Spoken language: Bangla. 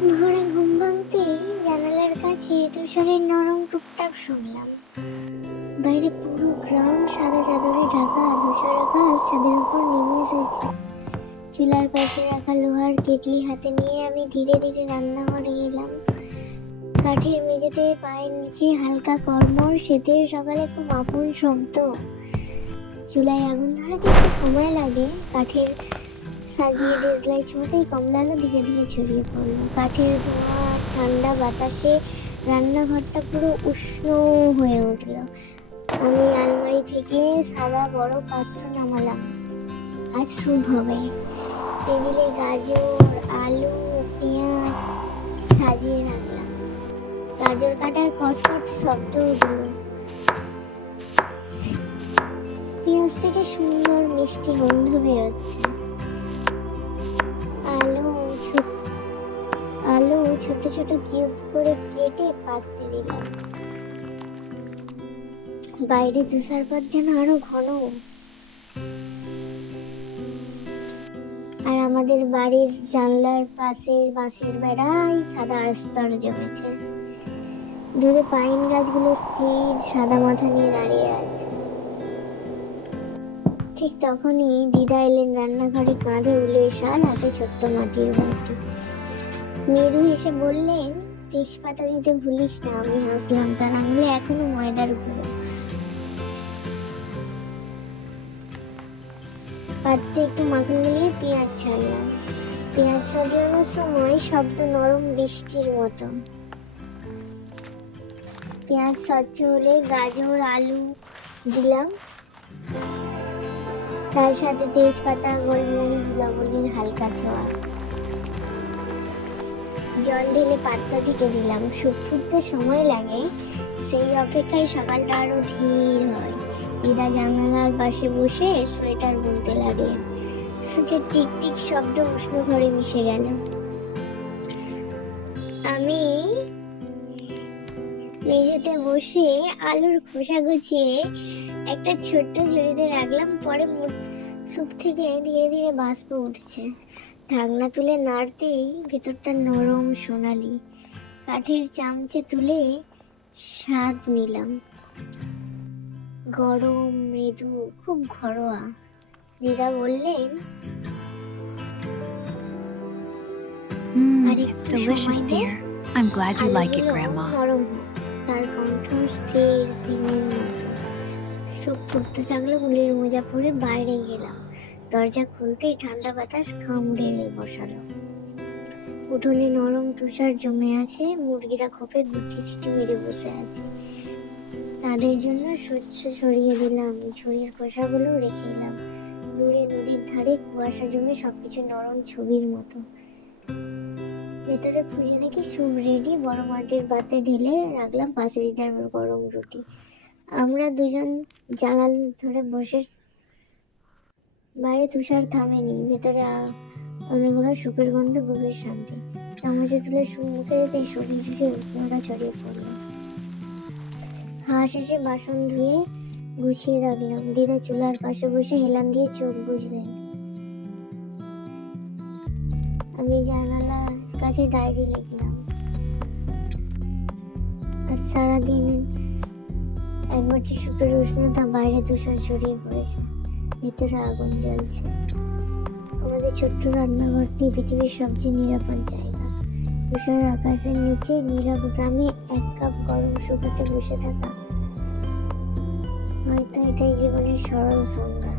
ভোরে ঘুম ভাঙতেই জানালার কাছে তুষারের নরম টুপটাপ শুনলাম। বাইরে পুরো গ্রাম সাদা চাদরে ঢাকা, ধূসর আকাশ ছাদের উপর নেমে এসেছে। চুলার পাশে রাখা লোহার কেটলি হাতে নিয়ে আমি ধীরে ধীরে রান্নাঘরে গেলাম। কাঠের মেঝেতে পায়ের নিচে হালকা কর্মর, শীতের সকালে খুব আপন শব্দ। চুলায় আগুন ধরাতে একটু সময় লাগে। কাঠের সাজিয়ে দেশলাই ছোঁয়াতেই কমলা আলো ধীরে ধীরে ছড়িয়ে পড়লো। কাঠের ধোঁয়া আর ঠান্ডা বাতাসে রান্নাঘরটা পুরো উষ্ণ হয়ে উঠল। আমি আলমারি থেকে সাদা বড় পাত্র নামালাম। আজ স্যুপ হবে। টেবিলে গাজর, আলু, পেঁয়াজ সাজিয়ে রাখলাম। গাজর কাটার কটকট শব্দ উঠল। পেঁয়াজ থেকে সুন্দর মিষ্টি গন্ধ বেরোচ্ছে। আলু ছোট ছোট কিউব করে কেটে পাততে দিলাম। বাইরে তুষারপাত যেন আরো ঘন। আর আমাদের বাড়ির জানলার পাশে বাঁশের বেড়ায় সাদা আস্তর জমেছে। দূরে পাইন গাছগুলো স্থির সাদা মাথা নিয়ে দাঁড়িয়ে আছে। ঠিক তখনই দিদা এলেন রান্নাঘরে, কাঁধে উলের শাল, হাতে ছোট্ট মাটির বাটি। মৃদু হেসে বললেন, তেজপাতা দিতে ভুলিস না। আমি হাসলাম। তার আঙুলে এখনো ময়দার গুঁড়ো। পাত্রে একটু মাখন মিলিয়ে পেঁয়াজ ছাড়লাম। পেঁয়াজ সাজানোর সময় শব্দ নরম বৃষ্টির মতো। পেঁয়াজ স্বচ্ছ হলে গাজর, আলু দিলাম। তার সাথে তেজপাতা, গোলমরিচ, লবণের হালকা ছোঁয়া। জল ঢেলে পাত্র ঢেকে দিলাম। স্যুপ ফুটতে সময় লাগে, সেই অপেক্ষায় সকালটা আরো ধীর হয়। দিদা জানালার পাশে বসে সোয়েটার বুনতে লাগলেন। সুচের টিক টিক শব্দ উষ্ণ ঘরে মিশে গেল। আমি মেঝেতে বসে আলুর খোসা গুছিয়ে একটা ছোট্ট ঝুড়িতে রাখলাম। পরে স্যুপ থেকে ধীরে ধীরে বাষ্প উঠছে। ঢাকনা তুলে নাড়তেই ভেতরটা নরম সোনালি। কাঠের চামচে তুলে স্বাদ নিলাম। গরম, মৃদু, খুব ঘরোয়া। দিদা বললেন, It's delicious, dear. I'm glad you like it, Grandma. নরম। তার কণ্ঠ স্থির, দিনের মতো। সব ফুটতে থাকলো। উলের মোজা পরে বাইরে গেলাম। দরজা খুলতেই ঠান্ডা বাতাস কামড়ে বসালো। উঠোনে নরম তুষার জমে আছে। মুরগিরা খোপে গুটি ছিটি মেরে বসে আছে। তাদের জন্য শস্য ছড়িয়ে দিলাম। ঝুড়ির খোসাগুলো রেখে এলাম। দূরে নদীর ধারে কুয়াশা জমে সবকিছু নরম ছবির মতো। ভেতরে খুলে দেখি স্যুপ রেডি। বড় মাটির পাত্রে ঢেলে রাখলাম। পাশে দিদার গরম রুটি। আমরা দুজন জানালা ধরে বসে। বাইরে তুষার থামেনি। ভেতরে অনেকগুলো স্যুপের গন্ধ, গভীর শান্তি। চামচে তুলে স্যুপ মুখে দিতে শরীর থেকে উষ্ণতা ছড়িয়ে পড়ল। খাওয়া শেষে বাসন ধুয়ে গুছিয়ে রাখলাম। দিদা চুলার পাশে বসে হেলান দিয়ে চোখ বুঝলেন। আমি জানালার কাছে ডায়েরি লিখলাম। আজ সারাদিন একবারটি সুপের উষ্ণতা। বাইরে তুষার ছড়িয়ে পড়েছে, ভেতরে আগুন জ্বলছে। আমাদের ছোট্ট রান্নাঘরটি পৃথিবীর সবচেয়ে নিরাপদ জায়গা। তুষার আকাশের নিচে নীরব গ্রামে এক কাপ গরম সুপেতে বসে থাকা, হয়তো এটাই জীবনের সরল সংজ্ঞা।